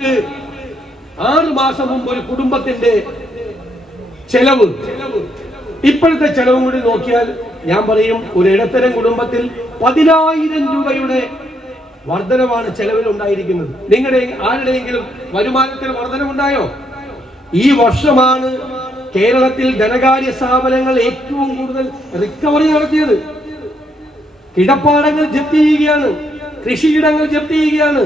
6 മാസം മുമ്പ് ഒരു കുടുംബത്തിന്റെ ചെലവ് ഇപ്പോഴത്തെ ചെലവും കൂടി നോക്കിയാൽ ഞാൻ പറയും ഒരു ഇടത്തരം കുടുംബത്തിൽ 10,000 രൂപയുടെ വർധനമാണ് ചെലവിൽ ഉണ്ടായിരിക്കുന്നത്. നിങ്ങളുടെ ആരുടെയെങ്കിലും വരുമാനത്തിൽ വർധനമുണ്ടായോ? ഈ വർഷമാണ് കേരളത്തിൽ ധനകാര്യ സ്ഥാപനങ്ങൾ ഏറ്റവും കൂടുതൽ റിക്കവറി നടത്തിയത്. കിടപ്പാടങ്ങൾ ജപ്തി ചെയ്യുകയാണ്, കൃഷിയിടങ്ങൾ ജപ്തി ചെയ്യുകയാണ്,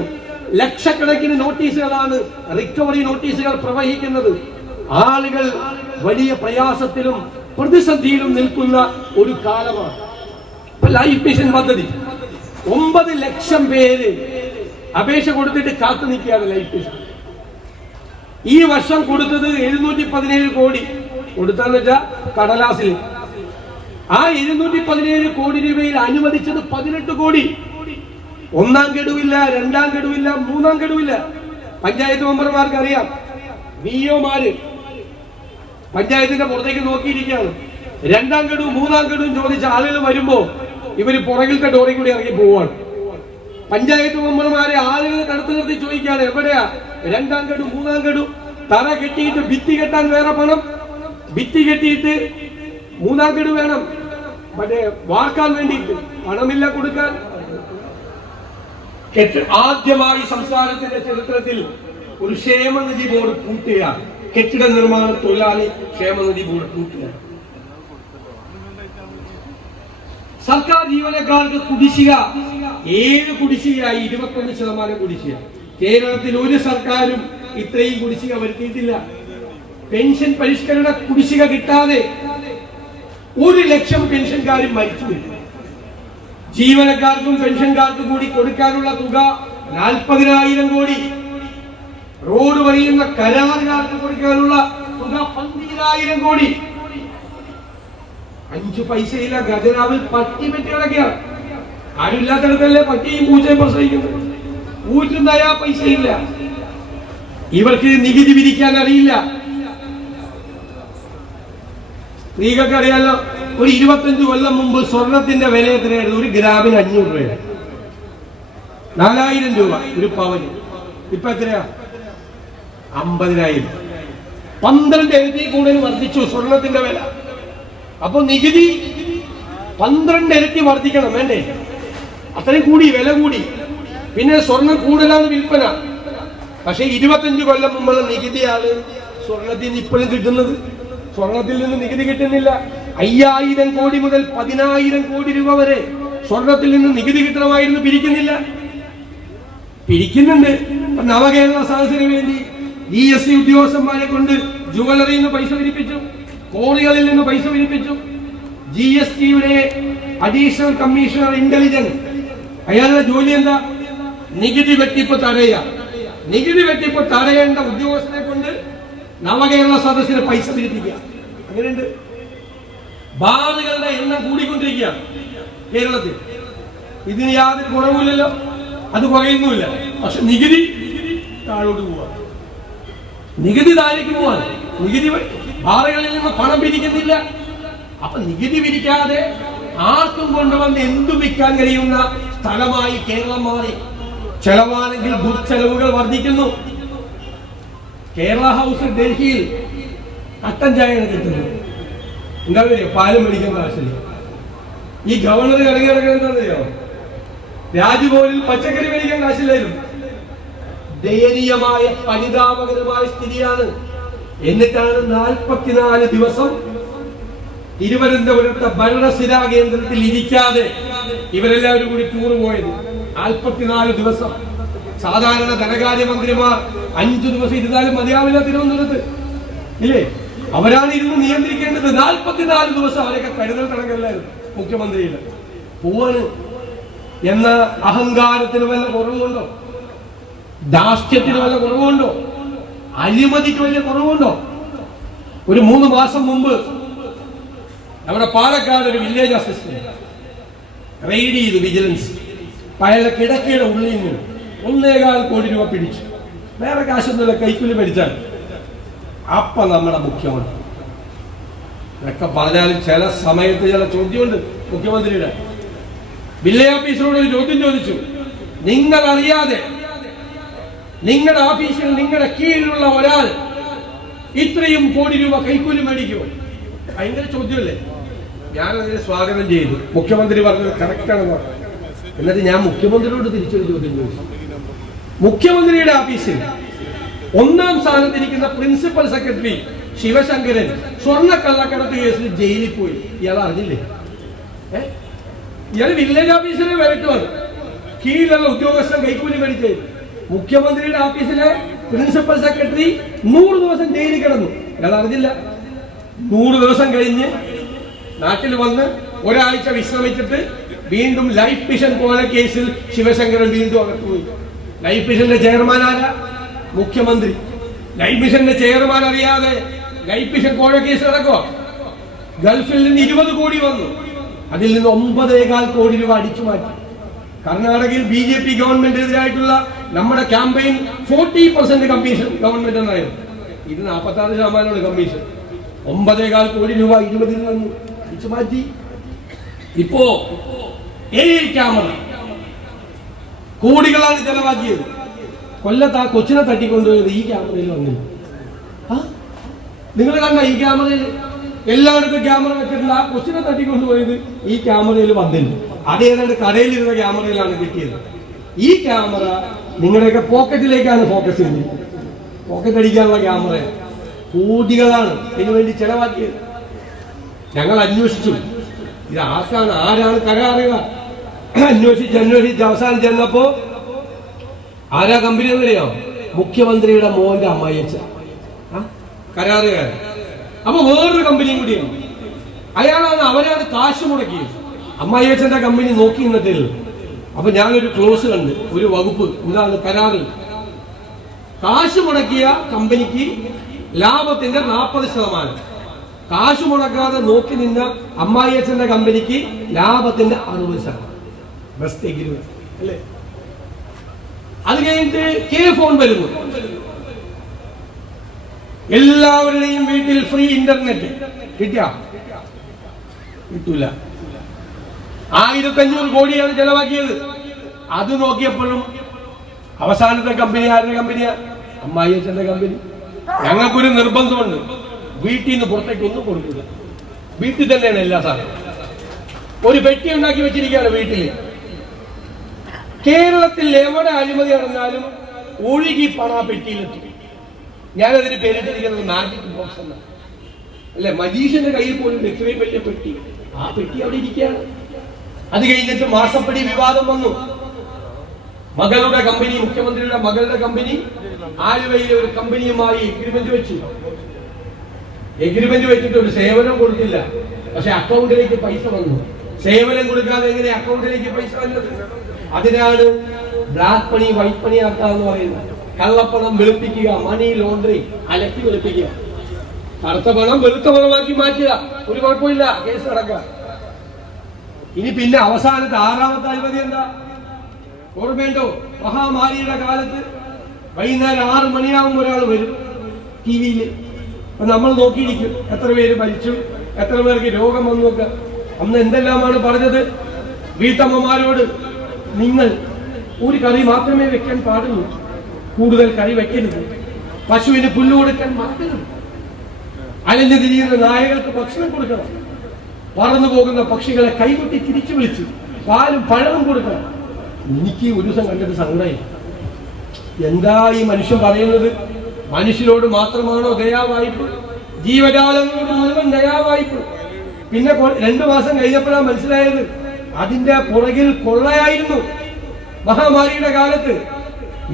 ലക്ഷക്കണക്കിന് നോട്ടീസുകളാണ് റിക്കവറി നോട്ടീസുകൾ പ്രവഹിക്കുന്നത്. ആളുകൾ വലിയ പ്രയാസത്തിലും പ്രതിസന്ധിയിലും നിൽക്കുന്ന ഒരു കാലമാണ്. ലൈഫ് മിഷൻ പദ്ധതി 9 ലക്ഷം പേര് അപേക്ഷ കൊടുത്തിട്ട് കാത്തു നിൽക്കുകയാണ് ലൈഫ് മിഷൻ. ഈ വർഷം കൊടുത്തത് 717 കോടി കൊടുത്തെന്ന് വെച്ചാൽ കടലാസിൽ. ആ 717 കോടി രൂപയിൽ അനുവദിച്ചത് 18 കോടി. 1-ാം ഗഡുവില്ല, 2-ാം ഗഡുവില്ല, 3-ാം ഗഡുവില്ല. പഞ്ചായത്ത് മെമ്പർമാർക്ക് അറിയാം, വിഒമാര് പഞ്ചായത്തിന്റെ പുറത്തേക്ക് നോക്കിയിരിക്കുകയാണ്. 2-ാം ഗഡുവും 3-ാം ഗഡുവും ചോദിച്ച ആളുകൾ വരുമ്പോ ഇവര് പുറകിലത്തെ ഡോറിൽ കൂടി ഇറങ്ങി പോവാണ്. പഞ്ചായത്ത് മെമ്പർമാരെ ആളുകൾ തടുത്തു നിർത്തി ചോദിക്കുകയാണ്, എവിടെയാ 2-ാം ഗഡു, 3-ാം ഗഡു? തറ കെട്ടിയിട്ട് ഭിത്തി കെട്ടാൻ വേറെ പണം, ഭിത്തി കെട്ടിയിട്ട് 3-ാം ഗഡു വേണം, മറ്റേ വാർക്കാൻ വേണ്ടിയിട്ട് പണമില്ല കൊടുക്കാൻ. ആദ്യമായി സംസ്ഥാനത്തിന്റെ ചരിത്രത്തിൽ ഒരു ക്ഷേമനിധി ബോർഡ് കൂട്ടുകയാണ്. കെട്ടിട നിർമ്മാണ തൊഴിലാളി ക്ഷേമനിധി ബോർഡ് കൂട്ടുകയാണ്. സർക്കാർ ജീവനക്കാർക്ക് കുടിശ്ശിക, ഏത് കുടിശ്ശികയായി? 21% കുടിശ്ശിക. കേരളത്തിൽ ഒരു സർക്കാരും ഇത്രയും കുടിശ്ശിക വരുത്തിയിട്ടില്ല. പെൻഷൻ പരിഷ്കരണ കുടിശ്ശിക കിട്ടാതെ 1 ലക്ഷം പെൻഷൻകാരും മരിച്ചു. ജീവനക്കാർക്കും പെൻഷൻകാർക്കും കൂടി കൊടുക്കാനുള്ള തുക 40,000 കോടി. റോഡ് പണിയുന്ന കരാറുകാർക്ക് കൊടുക്കാനുള്ള തുക 12,000 കോടി. 5 പൈസയില്ല. ഖജനാവിൽ പറ്റി പറ്റി കിടക്കുകയാണ്. ആരുമില്ലാത്തടത്തല്ലേ പട്ടിയും പൂച്ചയും പ്രസവിക്കുന്നത്. ഊറ്റുന്നയ പൈസയില്ല. ഇവർക്ക് നികുതി പിരിക്കാൻ അറിയില്ല. സ്ത്രീകൾക്ക് അറിയാലോ, ഒരു 25 കൊല്ലം മുമ്പ് സ്വർണത്തിന്റെ വില എത്രയായിരുന്നു? 1 ഗ്രാമിന് 500 രൂപ, 4,000 രൂപ ഒരു പവന്. ഇപ്പൊ എത്രയാ? 50,000. 12 ഇരട്ടി കൂടുതൽ വർദ്ധിച്ചു സ്വർണത്തിന്റെ വില. അപ്പൊ നികുതി 12 ഇരട്ടി വർദ്ധിക്കണം, വേണ്ടേ? അത്രയും കൂടി, വില കൂടി. പിന്നെ സ്വർണം കൂടുതലാണ് വിൽപ്പന. പക്ഷെ 25 കൊല്ലം മുമ്പുള്ള നികുതിയാണ് സ്വർണത്തിൽ നിന്ന് ഇപ്പോഴും കിട്ടുന്നത്. സ്വർണത്തിൽ നിന്ന് നികുതി കിട്ടുന്നില്ല. 5,000 കോടി മുതൽ 10,000 കോടി രൂപ വരെ സ്വർണത്തിൽ നിന്ന് നികുതി കിട്ടണമായിരുന്നു, പിരിക്കുന്നില്ല. പിരിക്കുന്നുണ്ട്. നവകേരള സദസ്സിന് വേണ്ടി GST ഉദ്യോഗസ്ഥന്മാരെ കൊണ്ട് ജുവലറിയിൽ നിന്ന് പൈസ പിരിപ്പിച്ചു, കോറികളിൽ നിന്ന് പൈസ പിരിപ്പിച്ചു. GSTയുടെ അഡീഷണൽ കമ്മീഷണർ ഇന്റലിജൻസ്, അയാളുടെ ജോലി എന്താ? നികുതി വെട്ടിപ്പ് തടയുക. നികുതി വെട്ടിപ്പ് തടയേണ്ട ഉദ്യോഗസ്ഥരെ കൊണ്ട് നവകേരള സദസ്സിന് പൈസ പിരിപ്പിക്കുക. അങ്ങനെയുണ്ട്. ബാറുകളുടെ എണ്ണം കൂടിക്കൊണ്ടിരിക്കുക കേരളത്തിൽ. ഇതിന് യാതൊരു കുറവുമില്ലല്ലോ, അത് കുറയുന്നുമില്ല. പക്ഷെ നികുതി താഴോട്ട് പോവാ, നികുതി താഴേക്ക് പോവാൻ. നികുതി ബാറുകളിൽ നിന്ന് പണം പിരിക്കുന്നില്ല. അപ്പൊ നികുതി പിരിക്കാതെ ആർക്കും കൊണ്ടുവന്ന് എന്തു വിൽക്കാൻ കഴിയുന്ന സ്ഥലമായി കേരളം മാറി. ചെലവാണെങ്കിൽ ദുർച്ചെലവുകൾ വർദ്ധിക്കുന്നു. കേരള ഹൗസ് ഡൽഹിയിൽ കട്ടൻ ചായയാണ് കിട്ടുന്നത്. എന്താ പറയുക? പാലും മേടിക്കുന്ന കാശില്ല. ഈ ഗവർണർ ഇറങ്ങി കിടക്കുന്നത് എന്താണെന്നറിയോ? രാജ്ഭവനിൽ പച്ചക്കറി മേടിക്കാൻ കാശില്ലായിരുന്നു. ദയനീയമായ പരിതാപകരമായ സ്ഥിതിയാണ്. എന്നിട്ടാണ് 44 ദിവസം തിരുവനന്തപുരത്തെ ഭരണസിരാ കേന്ദ്രത്തിൽ ഇരിക്കാതെ ഇവരെല്ലാവരും കൂടി ടൂർ പോയത്. 44 ദിവസം. സാധാരണ ധനകാര്യമന്ത്രിമാർ 5 ദിവസം ഇരുന്നാലും മതിയാവില്ല തിരുവനന്തപുരത്ത്, ഇല്ലേ? അവരാണ് ഇരുന്ന് നിയന്ത്രിക്കേണ്ടത്. 44 ദിവസം അവരൊക്കെ കരുതൽ തടങ്കലിലായിരുന്നു മുഖ്യമന്ത്രിയില്ല. പോവാണ് എന്ന അഹങ്കാരത്തിന് വല്ല കുറവുണ്ടോ? ധാർഷ്ട്യത്തിന് വല്ല കുറവുണ്ടോ? അഴിമതിക്ക് വലിയ കുറവുണ്ടോ? ഒരു 3 മാസം മുമ്പ് നമ്മുടെ പാലക്കാട് ഒരു വില്ലേജ് അസിസ്റ്റന്റ് റെയ്ഡ് ചെയ്തു വിജിലൻസ്. അയാളുടെ കിടക്കയുടെ ഉള്ളിൽ നിന്ന് 1.25 കോടി രൂപ പിടിച്ചു. വേറെ കാശൊന്നുമില്ല, കൈക്കൂലി മേടിച്ചാൽ. അപ്പൊ നമ്മുടെ മുഖ്യമന്ത്രി ഇതൊക്കെ പറഞ്ഞാലും ചില സമയത്ത് ചില ചോദ്യമുണ്ട് മുഖ്യമന്ത്രിയുടെ. വില്ലേജ് ഓഫീസറോട് ഒരു ചോദ്യം ചോദിച്ചു, നിങ്ങൾ അറിയാതെ നിങ്ങളുടെ ഓഫീസിൽ നിങ്ങളുടെ കീഴിലുള്ള ഒരാൾ ഇത്രയും കോടി രൂപ കൈക്കൂലി മേടിക്കുമോ? ഭയങ്കര ചോദ്യമല്ലേ? ഞാനതിനെ സ്വാഗതം ചെയ്തു. മുഖ്യമന്ത്രി പറഞ്ഞത് കറക്റ്റാണെന്ന് പറഞ്ഞു. എന്നിട്ട് ഞാൻ മുഖ്യമന്ത്രിയോട് തിരിച്ചൊരു ചോദ്യം ചോദിച്ചു. മുഖ്യമന്ത്രിയുടെ ഓഫീസിൽ 1ാം സ്ഥാനത്തിരിക്കുന്ന പ്രിൻസിപ്പൽ സെക്രട്ടറി ശിവശങ്കരൻ സ്വർണ്ണക്കള്ളക്കടത്ത് കേസിൽ ജയിലിൽ പോയി. ഇയാൾ അറിഞ്ഞില്ലേ? ഇയാൾ വില്ലേജ് ഓഫീസിലെ വരട്ടുമാണ്. കീഴിലുള്ള ഉദ്യോഗസ്ഥൻ കൈക്കൂലി മേടിച്ചത്. മുഖ്യമന്ത്രിയുടെ ഓഫീസിലെ പ്രിൻസിപ്പൽ സെക്രട്ടറി 100 ദിവസം ജയിലിൽ കിടന്നു. ഇയാൾ അറിഞ്ഞില്ല. 100 ദിവസം കഴിഞ്ഞ് നാട്ടിൽ വന്ന് ഒരാഴ്ച വിശ്രമിച്ചിട്ട് വീണ്ടും ലൈഫ് മിഷൻ പോലെ കേസിൽ ശിവശങ്കരൻ വീണ്ടും അകത്തുപോയി. ലൈഫ് മിഷന്റെ ചെയർമാൻ ആരാ? മുഖ്യമന്ത്രി. ലൈഫ് മിഷന്റെ ചെയർമാൻ അറിയാതെ ലൈഫ് മിഷൻ കോഴ കേസ് നടക്കുക. ഗൾഫിൽ നിന്ന് 20 കോടി വന്നു. അതിൽ നിന്ന് 9.25 കോടി രൂപ അടിച്ചു മാറ്റി. കർണാടകയിൽ BJP ഗവൺമെന്റിനെതിരായിട്ടുള്ള നമ്മുടെ ക്യാമ്പയിൻ 40% കമ്മീഷൻ ഗവൺമെന്റ് എന്നായിരുന്നു. ഇത് 46% കമ്മീഷൻ. 9.25 കോടി രൂപ 20 നിന്ന് അടിച്ചു മാറ്റി. ഇപ്പോ ക്യാമറ കോടികളാണ് ചെലവാക്കിയത്. കൊല്ലത്ത് ആ കൊച്ചിനെ തട്ടിക്കൊണ്ടുപോയത് ഈ ക്യാമറയിൽ വന്നില്ല. നിങ്ങൾ കണ്ട ഈ ക്യാമറയിൽ എല്ലായിടത്തും ക്യാമറ വെച്ചിട്ടുണ്ട്. ആ കൊച്ചിനെ തട്ടിക്കൊണ്ടുപോയത് ഈ ക്യാമറയിൽ വന്നില്ല. അതേതാണ്ട് കടയിലിരുന്ന ക്യാമറയിലാണ് കിട്ടിയത്. ഈ ക്യാമറ നിങ്ങളുടെയൊക്കെ പോക്കറ്റിലേക്കാണ് ഫോക്കസ് ചെയ്യുന്നത്. പോക്കറ്റ് അടിക്കാനുള്ള ക്യാമറ കോടികളാണ് ഇതിനുവേണ്ടി ചെലവാക്കിയത്. ഞങ്ങൾ അന്വേഷിച്ചു ഇത് ആരാണ് കരാറുക. അന്വേഷിച്ച് അവസാനം ചെന്നപ്പോ ആരാ കമ്പനി എന്നറിയോ? മുഖ്യമന്ത്രിയുടെ മോന്റെ അമ്മായിയച്ഛൻ കരാറുകാരൻ. അപ്പൊ വേറൊരു കമ്പനിയും കൂടിയാണ്. അവരാണ് കാശ് മുടക്കിയത്. അമ്മായിയച്ഛന്റെ കമ്പനി നോക്കി നിന്നിട്ടില്ല. അപ്പൊ ഞാനൊരു ക്ലോസ് കണ്ട് ഒരു വകുപ്പ് എന്താണ് കരാറിൽ കാശ് മുടക്കിയ കമ്പനിക്ക് ലാഭത്തിന്റെ 40%, കാശ് മുടക്കാതെ നോക്കി നിന്ന അമ്മായിയച്ഛന്റെ കമ്പനിക്ക് ലാഭത്തിന്റെ 60%. ബെസ്റ്റ് എഗ്രിമെന്റ് അല്ലേ? അത് കഴിഞ്ഞിട്ട് ഫോൺ വരുന്നു. എല്ലാവരുടെയും വീട്ടിൽ ഫ്രീ ഇന്റർനെറ്റ് കിട്ടൂല. 1500 കോടിയാണ് ചെലവാക്കിയത്. അത് നോക്കിയപ്പോഴും അവസാനത്തെ കമ്പനി ആരുടെ കമ്പനിയാ? അമ്മായിയച്ഛന്റെ കമ്പനി. ഞങ്ങൾക്കൊരു നിർബന്ധമുണ്ട്, വീട്ടിൽ നിന്ന് പുറത്തേക്ക് ഒന്നും കൊടുക്കില്ല. വീട്ടിൽ തന്നെയാണ് എല്ലാ സാധനവും. ഒരു പെട്ടി ഉണ്ടാക്കി വെച്ചിരിക്കുകയാണ് വീട്ടില്. കേരളത്തിൽ എവിടെ അഴിമതി നടന്നാലും ഒഴുകി പണം ആ പെട്ടിയിലെത്തും. ഞാനതിന് പേരിട്ടിരിക്കുന്നത് മാജിക് ബോക്സ് എന്നാണ്. അല്ലെ, മജീഷ്യന്റെ കയ്യിൽ പോലും ഇത്രയും വലിയ പെട്ടി. ആ പെട്ടി അവിടെ ഇരിക്കുകയാണ്. അത് കഴിഞ്ഞിട്ട് മാസപ്പടി വിവാദം വന്നു. മകളുടെ കമ്പനി, മുഖ്യമന്ത്രിയുടെ മകളുടെ കമ്പനി ആലുവയിലെ ഒരു കമ്പനിയുമായി എഗ്രിമെന്റ് വെച്ചിട്ട് ഒരു സേവനം കൊടുത്തില്ല. പക്ഷെ അക്കൗണ്ടിലേക്ക് പൈസ വന്നു. സേവനം കൊടുക്കാതെ എങ്ങനെ അക്കൗണ്ടിലേക്ക് പൈസ വന്നത്? അതിനാണ് ബ്ലാക്ക് പണി വൈറ്റ് പണി ആക്കാന്ന് പറയുന്നത്. കള്ളപ്പണം വെളുപ്പിക്കുക, മണി ലോണ്ടറിങ്, അലക്കി വെളുപ്പിക്കുക. കറുത്ത പണം വെളുത്ത പണമാക്കി മാറ്റുക, ഒരു കുഴപ്പമില്ല, കേസ് നടക്കുക. ഇനി പിന്നെ അവസാനത്തെ 6ാമത്തെ അഴിമതി എന്താ ഓർമ്മയുണ്ടോ? മഹാമാരിയുടെ കാലത്ത് വൈകുന്നേരം 6 മണിയാകുമ്പോൾ ഒരാൾ വരും TV-യില്. അപ്പൊ നമ്മൾ നോക്കിയിരിക്കും എത്ര പേര് മരിച്ചു, എത്ര പേർക്ക് രോഗം വന്നു ഒക്കെ. അന്ന് എന്തെല്ലാമാണ് പറഞ്ഞത്? വീട്ടമ്മമാരോട് നിങ്ങൾ ഒരു കറി മാത്രമേ വെക്കാൻ പാടുള്ളൂ, കൂടുതൽ കറി വെക്കരുത്. പശുവിന് പുല്ല് കൊടുക്കാൻ മറക്കരുത്. അലഞ്ഞു തിരിയുന്ന നായകൾക്ക് ഭക്ഷണം കൊടുക്കണം. പറന്നു പോകുന്ന പക്ഷികളെ കൈകൊട്ടി തിരിച്ചു വിളിച്ചു പാലും പഴവും കൊടുക്കണം. എനിക്ക് ഒരു ദിവസം കണ്ടിട്ട് സങ്കടമായി. എന്താ ഈ മനുഷ്യൻ പറയുന്നത്? മനുഷ്യരോട് മാത്രമാണോ ദയാവായ്പ്? ജീവജാലങ്ങളോട് മുഴുവൻ ദയാവായ്പ്. പിന്നെ 2 മാസം കഴിഞ്ഞപ്പോഴാണ് മനസ്സിലായത് അതിന്റെ പുറകിൽ കൊള്ളയായിരുന്നു. മഹാമാരിയുടെ കാലത്ത്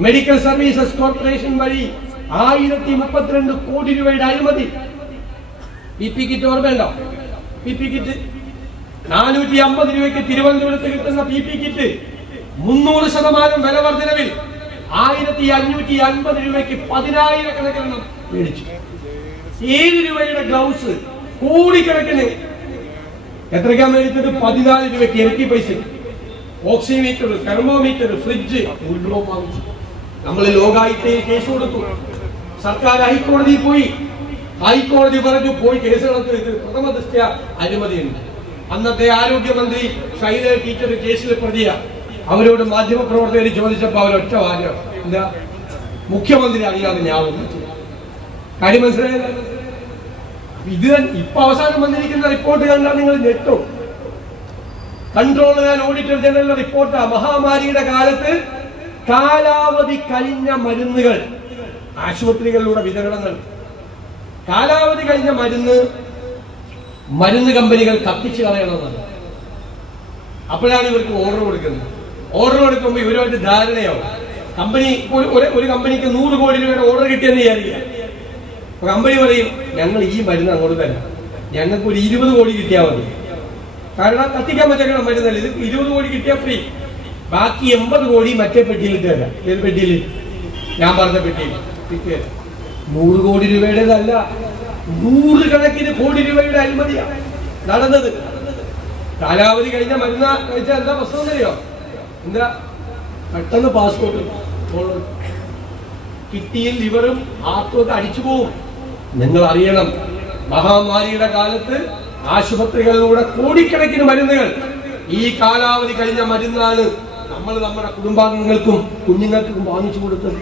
മെഡിക്കൽ സർവീസസ് കോർപ്പറേഷൻ വഴി 1032 കോടി രൂപയുടെ അഴിമതി. PP കിറ്റ് ഓർമ്മയുണ്ടോ? PP കിറ്റ് 450 രൂപയ്ക്ക് തിരുവനന്തപുരത്ത് കിട്ടുന്ന PP കിറ്റ് 300% വില വർധനവിൽ 1550 രൂപയ്ക്ക് 10,000 മേടിച്ചു. 7 രൂപയുടെ ഗ്ലൗസ് കോടിക്കണക്കിന്. എത്രയ്ക്കാ മേടിച്ചത്? 14 രൂപയ്ക്ക്. ഇരട്ടി പൈസ. ഓക്സിമീറ്റർ, തെർമോമീറ്റർ, ഫ്രിഡ്ജ് മുഴുവൻ വാങ്ങിച്ചു. നമ്മൾ ലോകായുക്തയിൽ കേസ് കൊടുത്തു. സർക്കാർ ഹൈക്കോടതിയിൽ പോയി. ഹൈക്കോടതി പറഞ്ഞു പോയി കേസ് നടത്തി, പ്രഥമ ദൃഷ്ട്യാ അഴിമതിയുണ്ട്. അന്നത്തെ ആരോഗ്യമന്ത്രി ശൈല ടീച്ചർ കേസിൽ പ്രതിയ. അവരോട് മാധ്യമപ്രവർത്തകർ ചോദിച്ചപ്പോൾ അവരൊറ്റ വാചകം, എന്താ മുഖ്യമന്ത്രി അറിയാതെ ഞാൻ ഒന്നും ചെയ്യും. കാര്യം മനസ്സിലായില്ല? ഇത് ഇപ്പൊ അവസാനം വന്നിരിക്കുന്ന റിപ്പോർട്ട് കണ്ടാൽ നിങ്ങൾ ഞെട്ടും. Controller and auditor general report, മഹാമാരിയുടെ കാലത്ത് കാലാവധി കഴിഞ്ഞ മരുന്നുകൾ ആശുപത്രികളിലൂടെ വിതരണങ്ങൾ, കാലാവധി കഴിഞ്ഞ മരുന്ന് കമ്പനികൾ കത്തിച്ചു കളയണമെന്നാണ്. അപ്പോഴാണ് ഇവർക്ക് ഓർഡർ കൊടുക്കുന്നത്. ഓർഡർ കൊടുക്കുമ്പോൾ ഇവരുമായിട്ട് ധാരണയാവും. കമ്പനി ഒരു കമ്പനിക്ക് 100 കോടി രൂപയുടെ ഓർഡർ കിട്ടിയെന്ന് വിചാരിക്കുക. അപ്പൊ കമ്പനി പറയും, ഞങ്ങൾ ഈ മരുന്ന് അങ്ങോട്ട് തരാം, ഞങ്ങൾക്ക് ഒരു 20 കോടി കിട്ടിയാൽ മതി. കാരണം കത്തിക്കാൻ പറ്റുന്ന മരുന്നല്ല ഇത്. 20 കോടി കിട്ടിയാൽ ഫ്രീ, ബാക്കി 80 കോടി മറ്റേ പെട്ടിയിൽ ഇട്ട് തരാം. ഏത് പെട്ടിയിൽ? ഞാൻ പറഞ്ഞ പെട്ടിയിൽ ഇട്ട് തരാം. 100 കോടി രൂപയുടേതല്ല, 100 കണക്കിന് കോടി രൂപയുടെ അഴിമതിയാണ് നടന്നത്. കാലാവധി കഴിഞ്ഞ മരുന്ന് കഴിച്ചാൽ എന്താ പ്രശ്നം അറിയോ? എന്താ, പെട്ടെന്ന് പാസ്പോർട്ട് കിഡ്നിയിൽ ലിവറും ഹാർട്ടും ഒക്കെ അടിച്ചു പോവും. നിങ്ങൾ അറിയണം, മഹാമാരിയുടെ കാലത്ത് ആശുപത്രികളിലൂടെ കോടിക്കണക്കിന് മരുന്നുകൾ ഈ കാലാവധി കഴിഞ്ഞ മരുന്നാണ് നമ്മൾ നമ്മുടെ കുടുംബാംഗങ്ങൾക്കും കുഞ്ഞുങ്ങൾക്കും വാങ്ങിച്ചു കൊടുത്തത്.